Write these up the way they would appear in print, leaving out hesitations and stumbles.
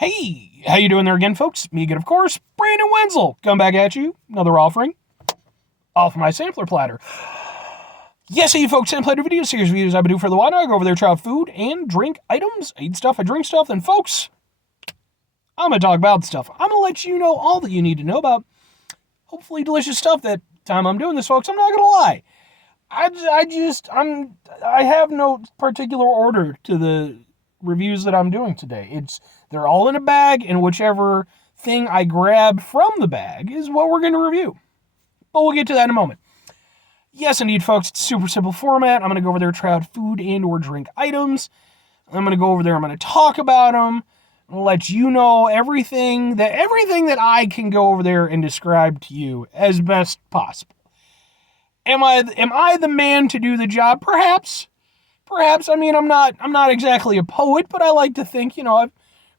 Hey, how you doing there again, folks? Me again, of course, Brandon Wenzel. Come back at you. Another offering off my sampler platter. Yes, hey, folks, and platter video series videos I've been doing for the while now. I go over there, try out food and drink items. I eat stuff, I drink stuff. Then, folks, I'm going to talk about stuff. I'm going to let you know all that you need to know about hopefully delicious stuff. That time I'm doing this, folks, I'm not going to lie. I have no particular order to the reviews that I'm doing today. They're all in a bag, and whichever thing I grab from the bag is what we're going to review. But we'll get to that in a moment. Yes, indeed, folks, it's super simple format. I'm going to go over there, try out food and or drink items. I'm going to go over there, I'm going to talk about them, let you know everything that I can go over there and describe to you as best possible. Am I the man to do the job? Perhaps. I mean, I'm not exactly a poet, but I like to think, I'm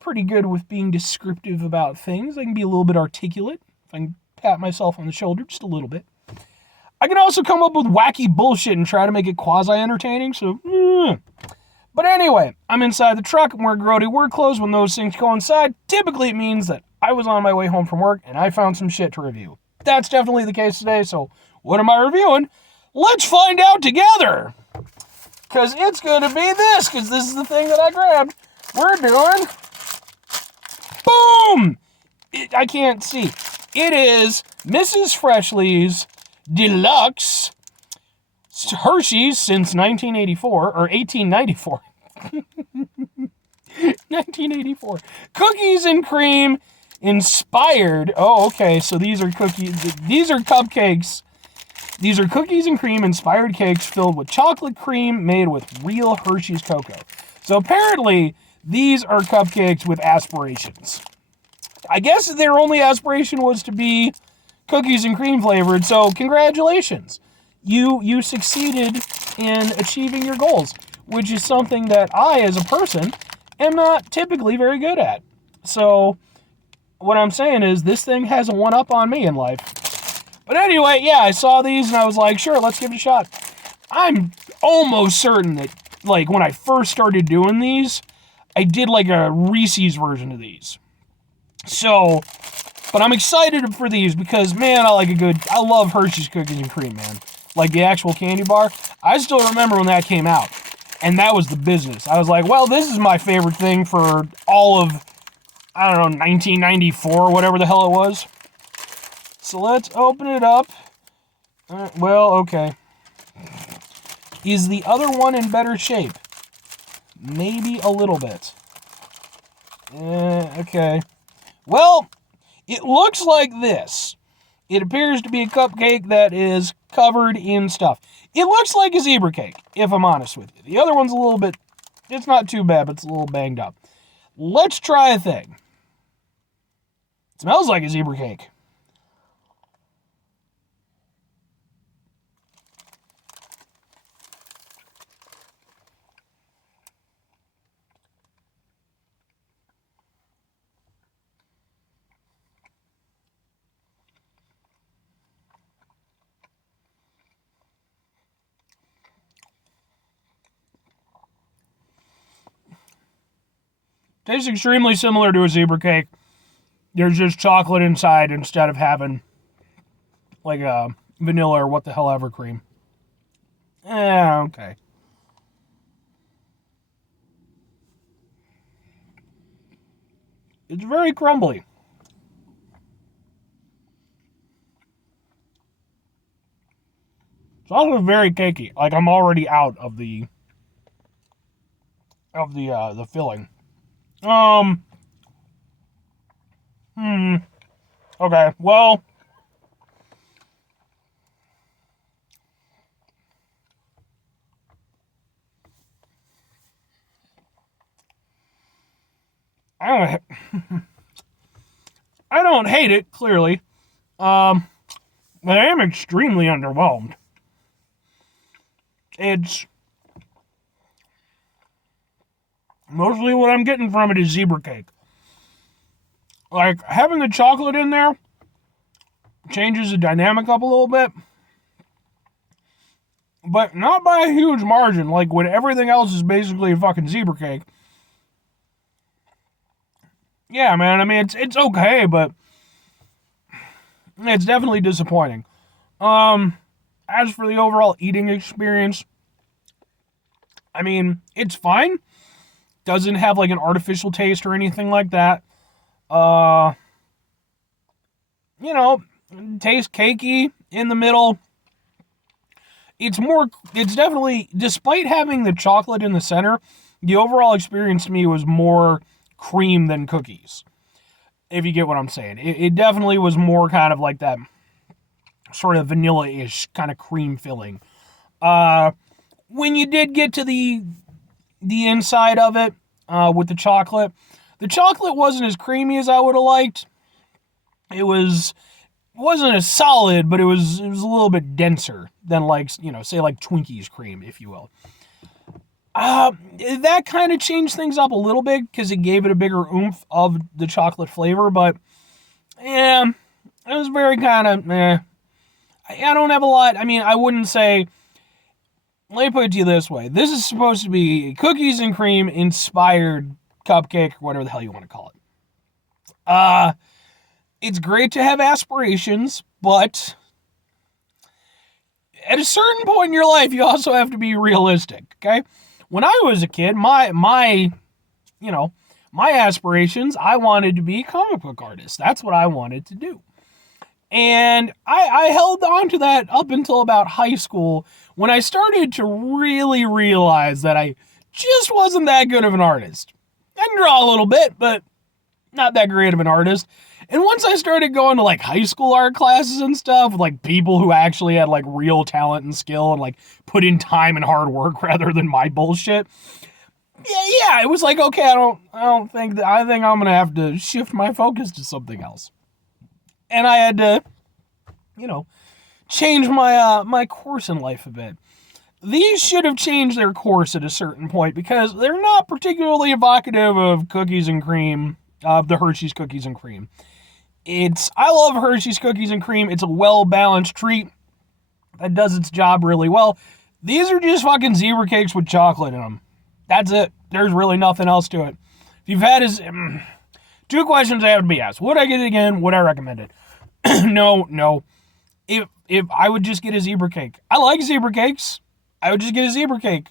pretty good with being descriptive about things. I can be a little bit articulate. If I can pat myself on the shoulder just a little bit. I can also come up with wacky bullshit and try to make it quasi-entertaining, But anyway, I'm inside the truck. I'm wearing grody work clothes. When those things coincide, typically it means that I was on my way home from work and I found some shit to review. That's definitely the case today, so what am I reviewing? Let's find out together! Because it's going to be this, because this is the thing that I grabbed. We're doing... Boom! I can't see. It is Mrs. Freshley's Deluxe Hershey's since 1984, or 1894. 1984. Cookies and cream inspired. Oh, okay, so these are cupcakes. These are cookies and cream inspired cakes filled with chocolate cream made with real Hershey's cocoa. So apparently, these are cupcakes with aspirations. I guess their only aspiration was to be cookies and cream flavored, so congratulations. You succeeded in achieving your goals, which is something that I, as a person, am not typically very good at. So, what I'm saying is, this thing has a one-up on me in life. But anyway, yeah, I saw these and I was like, sure, let's give it a shot. I'm almost certain that, when I first started doing these, I did, a Reese's version of these. So, but I'm excited for these because, man, I love Hershey's cookies and cream, man. Like the actual candy bar. I still remember when that came out. And that was the business. I was like, well, this is my favorite thing for all of, 1994, whatever the hell it was. So let's open it up. Okay. Is the other one in better shape? Maybe a little bit. Okay. Well, it looks like this. It appears to be a cupcake that is covered in stuff. It looks like a zebra cake, if I'm honest with you. The other one's a little bit, it's not too bad, but it's a little banged up. Let's try a thing. It smells like a zebra cake. Tastes extremely similar to a zebra cake. There's just chocolate inside instead of having a vanilla or what the hell ever cream. Okay. It's very crumbly. It's also very cakey. I'm already out of the filling. Okay, well. I don't hate it, clearly. But I am extremely underwhelmed. It's mostly what I'm getting from it is zebra cake. Having the chocolate in there changes the dynamic up a little bit. But not by a huge margin, when everything else is basically a fucking zebra cake. Yeah, man. I mean, it's okay, but it's definitely disappointing. As for the overall eating experience, I mean, it's fine. Doesn't have like an artificial taste or anything like that. Uh, you know, tastes cakey in the middle. It's definitely, despite having the chocolate in the center, the overall experience to me was more cream than cookies. If you get what I'm saying. It definitely was more kind of like that sort of vanilla-ish kind of cream filling. Uh, when you did get to the inside of it with the chocolate wasn't as creamy as I would have liked. It wasn't as solid, but it was a little bit denser than like say like Twinkies cream, if you will. That kind of changed things up a little bit because it gave it a bigger oomph of the chocolate flavor, but yeah, it was very kind of I don't have a lot. I mean, I wouldn't say. Let me put it to you this way: this is supposed to be a cookies and cream inspired cupcake, or whatever the hell you want to call it. It's great to have aspirations, but at a certain point in your life, you also have to be realistic. Okay, when I was a kid, my my aspirations, I wanted to be a comic book artist. That's what I wanted to do. And I held on to that up until about high school when I started to really realize that I just wasn't that good of an artist. I can draw a little bit, but not that great of an artist. And once I started going to like high school art classes and stuff with like people who actually had like real talent and skill and like put in time and hard work rather than my bullshit. Yeah, it was like, okay, I think I'm gonna have to shift my focus to something else. And I had to, change my course in life a bit. These should have changed their course at a certain point because they're not particularly evocative of cookies and cream, of the Hershey's cookies and cream. I love Hershey's cookies and cream. It's a well-balanced treat that does its job really well. These are just fucking zebra cakes with chocolate in them. That's it. There's really nothing else to it. If you've had two questions I have to be asked. Would I get it again? Would I recommend it? No. If I would just get a zebra cake. I like zebra cakes. I would just get a zebra cake.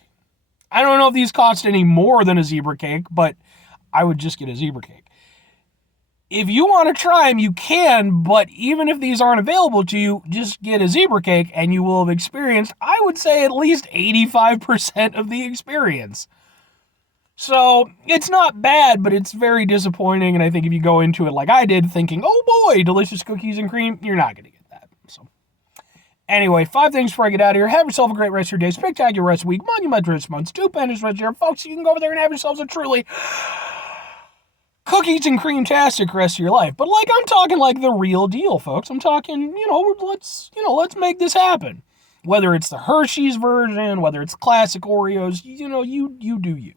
I don't know if these cost any more than a zebra cake, but I would just get a zebra cake. If you want to try them, you can, but even if these aren't available to you, just get a zebra cake and you will have experienced, I would say, at least 85% of the experience. So, it's not bad, but it's very disappointing, and I think if you go into it like I did, thinking, oh boy, delicious cookies and cream, you're not going to get that. So, anyway, 5 things before I get out of here. Have yourself a great rest of your day, spectacular rest of the week, monumental month, stupendous rest of your folks. You can go over there and have yourselves a truly cookies and cream-tastic rest of your life. But like, I'm talking like the real deal, folks. I'm talking, let's make this happen. Whether it's the Hershey's version, whether it's classic Oreos, you do you.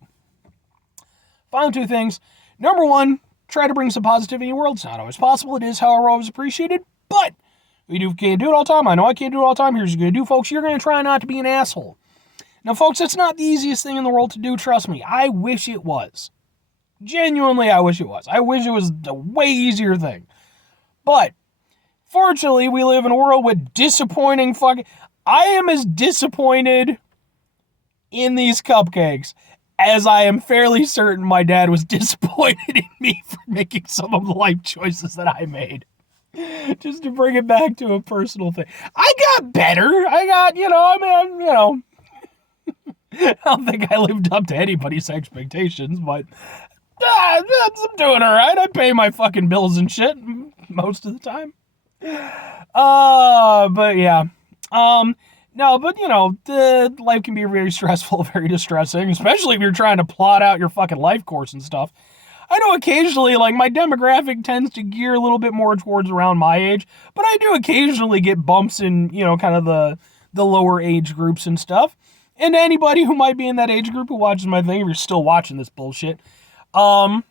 Final 2 things. Number 1, try to bring some positivity in your world. It's not always possible. It is, however, always appreciated. But can't do it all the time. I know I can't do it all the time. Here's what you're going to do, folks. You're going to try not to be an asshole. Now, folks, that's not the easiest thing in the world to do. Trust me. I wish it was. Genuinely, I wish it was. I wish it was a way easier thing. But, fortunately, we live in a world with disappointing I am as disappointed in these cupcakes as I am fairly certain my dad was disappointed in me for making some of the life choices that I made. Just to bring it back to a personal thing. I got better. I don't think I lived up to anybody's expectations, but I'm doing all right. I pay my fucking bills and shit most of the time. But yeah. No, but the life can be very stressful, very distressing, especially if you're trying to plot out your fucking life course and stuff. I know occasionally, like, my demographic tends to gear a little bit more towards around my age, but I do occasionally get bumps in, kind of the lower age groups and stuff. And anybody who might be in that age group who watches my thing, if you're still watching this bullshit, hey,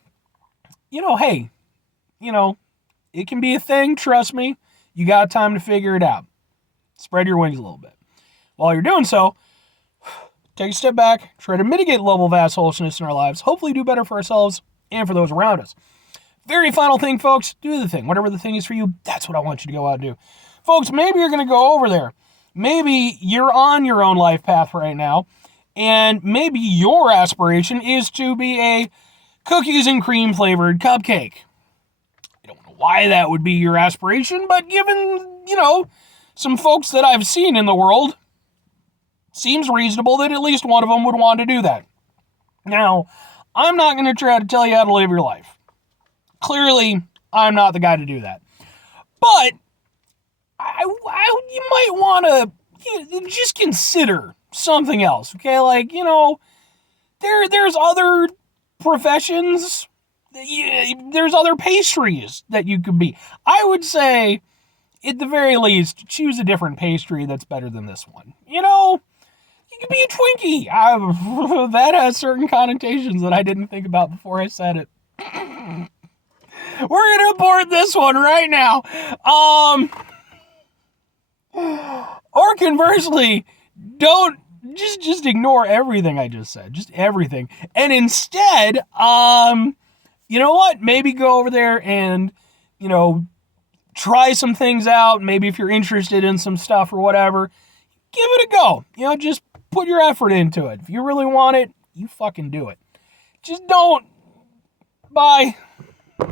it can be a thing, trust me. You got time to figure it out. Spread your wings a little bit. While you're doing so, take a step back, try to mitigate the level of assholishness in our lives, hopefully do better for ourselves and for those around us. Very final thing, folks, do the thing. Whatever the thing is for you, that's what I want you to go out and do. Folks, maybe you're going to go over there. Maybe you're on your own life path right now, and maybe your aspiration is to be a cookies and cream flavored cupcake. I don't know why that would be your aspiration, but given, some folks that I've seen in the world, seems reasonable that at least one of them would want to do that. Now, I'm not going to try to tell you how to live your life. Clearly, I'm not the guy to do that. But you might want to just consider something else, okay? Like, there's other professions, there's other pastries that you could be. I would say, at the very least, choose a different pastry that's better than this one. You could be a Twinkie. That has certain connotations that I didn't think about before I said it. We're going to abort this one right now. Or conversely, don't just ignore everything I just said. Just everything. And instead, you know what? Maybe go over there and, try some things out. Maybe if you're interested in some stuff or whatever, give it a go. Just put your effort into it. If you really want it, you fucking do it. Just don't. Bye.